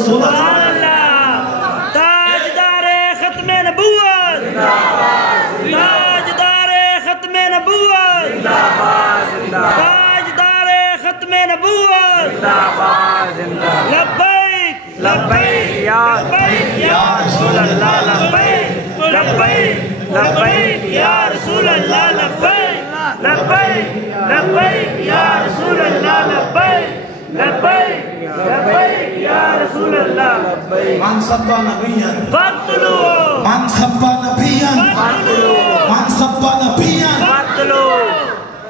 سبحان اللہ تاجدار ختم نبوت تاجدار ختم نبوت تاجدار ختم نبوت لبیک لبیک یا رسول اللہ لبیک لبیک لبیک یا رسول اللہ لبیک لبیک لبیک یا رسول اللہ لبیک لبیک لبیک یا رسول اللہ من سب نبیاں فقتلوه من سب نبیاں من سب نبیاں فقتلوه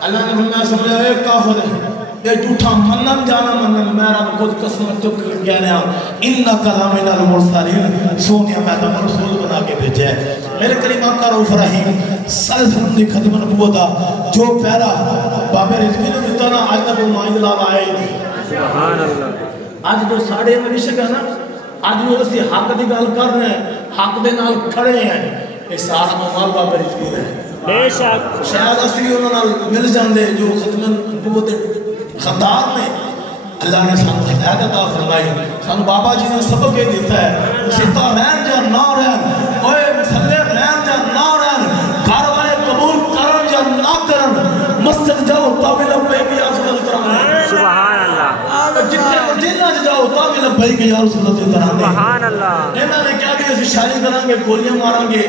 اللہ نے فرمایا سمجھا ایک کافر ہے یہ جھوٹا منن جانا منن میرا خود قسم چک کہہ رہا انک لمن المرسلین سونیا میں تو رسول بنا کے بھیجا ہے میرے کریم آقا رؤوف رحیم صلی اللہ علیہ وسلم کی ختم نبوت جو پہلا بابے رزقی نے دیتا نا آج تک وہ مائند لال آئے نہیں سبحان اللہ آج جو ساڑھے میں رشک ہے نا آج جو اسی حق دی گل کر رہے ہیں حق دے نال کھڑے ہیں اس سارا مال بابے رزقی ہے بے شک شاید اسی انہوں نے مل جاندے جو ختم نبوت خطار میں اللہ نے سانو ہدایت عطا فرمائی سانو بابا جی نے سبق یہ دیتا ہے ستا رہن جا نہ رہن اوے مسلے رہن جا نہ رہن گھر والے قبول کرن یا نہ کرن مسجد جاؤ تابع لبیک یا رسول اللہ سبحان اللہ جتنے مدینہ جاؤ تابع لبیک یا رسول اللہ سبحان اللہ انہوں نے کہا کہ اسی شاعری کریں گے گولیاں ماریں گے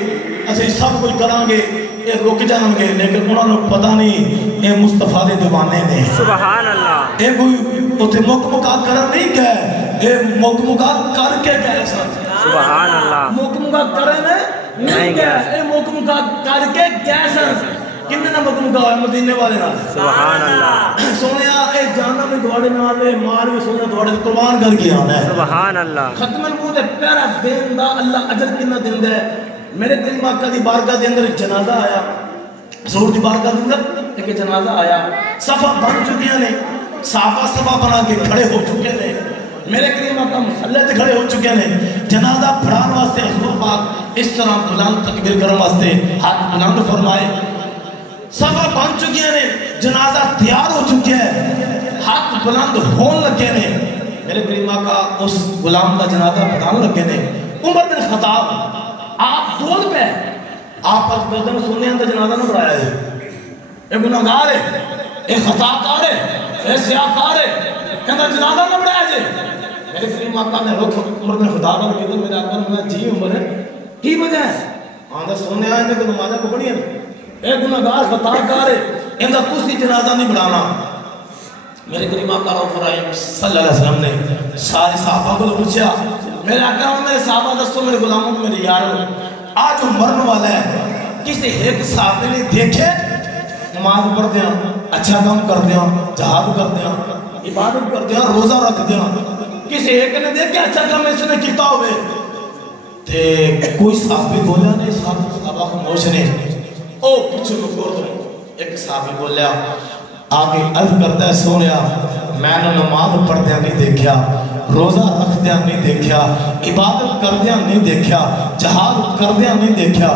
اسی سب کچھ کریں گے یہ رک جائیں گے لیکن انہوں نے پتہ نہیں یہ مصطفیٰ دے دیوانے نے سبحان اللہ یہ کوئی اتنے مکمکا کرن نہیں گئے یہ مکمکا کر کے گئے سبحان اللہ مکمکا کرنے نہیں گئے یہ مکمکا کر کے گئے سن کننے مکمکا ہوئے مدینے والے نا سبحان اللہ سونیا اے جانا میں دوڑے نالے مار بھی سونیا دوڑے قربان کر کے آنا ہے سبحان اللہ ختم نبوت پہلا دن دا اللہ اجر کنا دن دے میرے کریم آقا دی بارگاہ دے اندر جنازہ آیا حضور دی بارگاہ دے اندر ایک جنازہ آیا صفحہ بن چکیاں نے صحابہ صفحہ بنا کے کھڑے ہو چکے نے میرے کریم آقا مسلح تے کھڑے ہو چکے نے جنازہ پڑھان واسطے حضور پاک اس طرح بلند تکبیر کرن واسطے ہاتھ بلند فرمائے صفحہ بن چکیاں نے جنازہ تیار ہو چکے ہیں ہاتھ بلند ہون لگے نے میرے کریم آقا اس غلام کا جنازہ پڑھان لگے نے عمر بن خطاب آپ دول پہ آپ اس بدن سننے اندر جنازہ نہ بڑھایا ہے اے گناہگار ہے اے خطا کار ہے اے سیاہ کار ہے اندر جنازہ نہ بڑھایا جے میرے کریم آقا نے رخ عمر بن خطاب اور کہتے میرے آقا نے جی عمر ہے کی وجہ ہے اندر سننے آئے نے نمازہ کو پڑھی ہے اے گناہگار خطا کار ہے اندر تسی جنازہ نہیں بڑھانا میرے کریم آقا رؤوف رحیم صلی اللہ علیہ وسلم نے سارے صحابہ کو پوچھا میرے آقا میرے صحابہ دستوں میرے غلاموں کو میرے یاروں آج مرن والا ہے کسی ایک صحابے نے دیکھے نماز پڑھ دیا اچھا کام کر دیا جہاد کر دیا عبادت کر دیا روزہ رکھ دیا کسی ایک نے دیکھے اچھا کام اس نے کیتا ہوئے تے کوئی صحابی بولیا نہیں صحابہ خاموش نے او پچھو مکور دو ایک صحابی بولیا آگے عرض کرتا ہے سونیا میں نے نماز پڑھ دیا نہیں دیکھیا روزہ رکھ دیا نہیں دیکھیا عبادت کر دیا نہیں دیکھیا جہاد کر دیا نہیں دیکھیا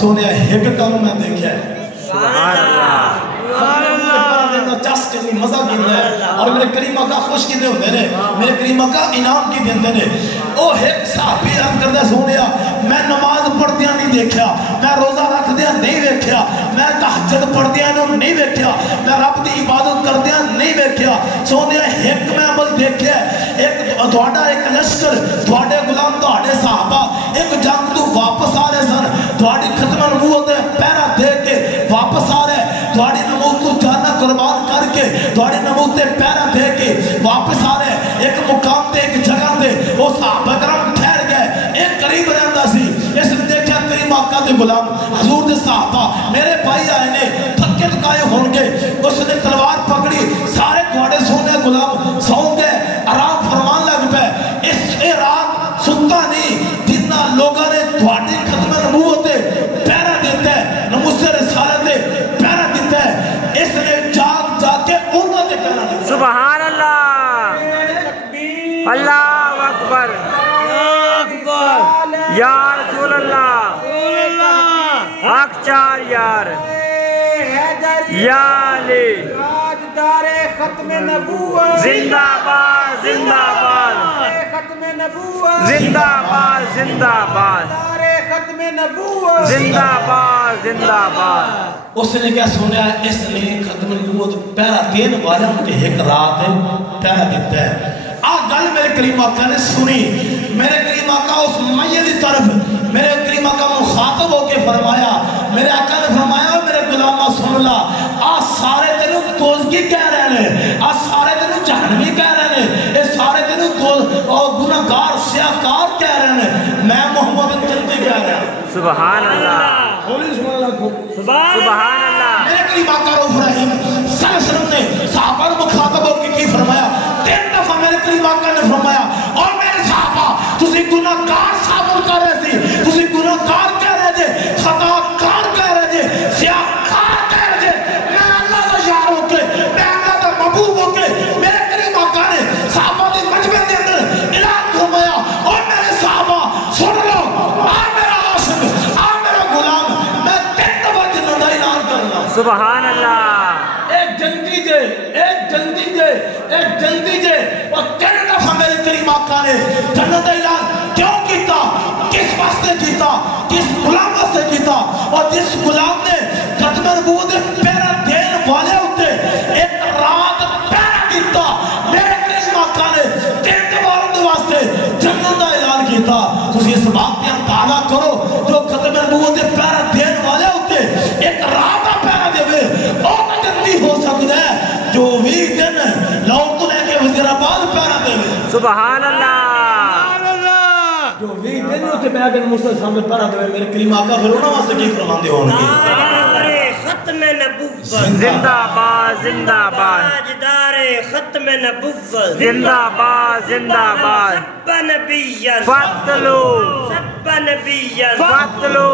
سونیا ایک کام میں دیکھیا ہے سبحان اللہ سبحان اللہ چس کے لیے مزہ گیندہ ہے اور میرے کریم آقا خوش کی دے ہوتے ہیں میرے کریم آقا انعام کی دیندے نے او ایک صحابی عرض کردہ سونیا میں نماز پڑھ دیا نہیں دیکھیا میں روزہ رکھ دیا نہیں دیکھیا میں تہجد پڑھ دیا نہیں دیکھیا میں رب دی عبادت کر دیا نہیں دیکھیا سونیا ایک میں عمل دیکھیا ایک دوڑا ایک لشکر دوڑے غلام دوڑے صحابہ ایک جنگ تو واپس آ رہے سن دوڑی ختم نبوت پیرا دے کے واپس آ رہے دوڑی نموز تو جانا قربان کر کے دوڑی نموز تے پیرا دے کے واپس آ رہے ایک مقام تے ایک جگہ تے وہ صحابہ کرام ٹھہر گئے ایک قریب رہندا سی اس نے دیکھا کریم آقا دے غلام حضور دے صحابہ میرے بھائی آئے نے تھکے ٹکائے ہون گے اس نے تلوار پکڑی سارے گھوڑے سونے غلام سو گئے آرام فرمان لگ پہ اس رات ستا نہیں جتنا لوگوں نے تھوڑی ختم نبوت پیرا دیتا ہے نموز رسالت پیرا دیتا ہے اس نے جاگ جاگ کے انہوں نے پیرا دیتا ہے سبحان اللہ اللہ اکبر یا رسول اللہ حق چار یار یا علی تاجدار ختم نبوت زندہ باد زندہ باد ختم زندہ باد زندہ باد زندہ باد زندہ باد. اس نے کیا سنیا اس نے ختم نبوت پہرا دین والا مجھے ایک رات پہرا دیتا ہے. گل میرے کریم آقا نے سنی. میرے کریم آقا اس میت کی طرف میرے کریم آقا مخاطب ہو کے فرمایا. میرے آقا نے فرمایا میرے غلامہ سن لا سارے تینوں دوزگی کہہ رہے ہیں سارے تینوں جہنمی کہہ رہے ہیں سارے تینوں گناہگار سیاہکار کہہ رہے ہیں میں محمد جنتی کہہ رہا ہوں. سبحان اللہ سبحان اللہ. میرے کریم آقا رؤوف رحیم صلی اللہ علیہ وسلم نے صحابہ کو مخاطب ہو کے کی فرمایا. 3 دفعہ میرے کریم آقا نے فرمایا اور میرے صحابہ تسی گناہگار ثابت کر رہے تھی تسی گناہگار کہہ رہے تھے خطا کار کہہ رہے تھے سیاہکار کہہ رہے تھے. میں اللہ کا یار ہو کے میں اللہ کا محبوب ہو کے میرے کریم آقا نے صحابہ کے مجمع کے اندر اعلان فرمایا اور میرے صحابہ سن لو میرا عاشق میرا غلام میں 3 دفعہ جنت کا اعلان کرنا. سبحان اللہ. ایک جنتی جے اور 3 دفعہ میرے کریم آقا نے جنت کا اعلان کیوں کیتا کس واسطے کیتا کس غلام واسطے کیتا اور جس غلام نے ختم نبوت پہرا دین والے ہوتے ایک رات پہرا کیتا میرے کریم آقا نے 3 دفعہ واسطے جنت کا اعلان کیتا. تسی اس بات پہ اندازہ کرو جو ختم نبوت پہرا دین والے ہوتے ایک رات پہرا دے اور جنتی ہو سکتا ہے جو بھی دن لاہور کو لے کے وزیر آباد پہرا دے. سبحان اللہ. جو بھی دن ہوتے بے اگر مسلم سامنے پہرا دے میرے کریم آقا پھر انہوں واسطے کی فرمان دے ہوں گے. ختم نبوت زندہ باد زندہ باد تاجدار ختم نبوت زندہ باد زندہ باد. سب نبیاں فاتلو سب نبیاں فاتلو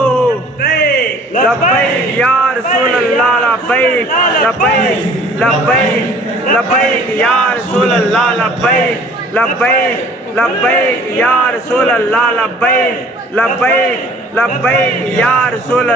لبیک یا رسول اللہ لبیک لبیک لبیک لبیک یا رسول اللہ لبیک لبیک لبیک یا رسول اللہ لبیک لبیک لبیک یا رسول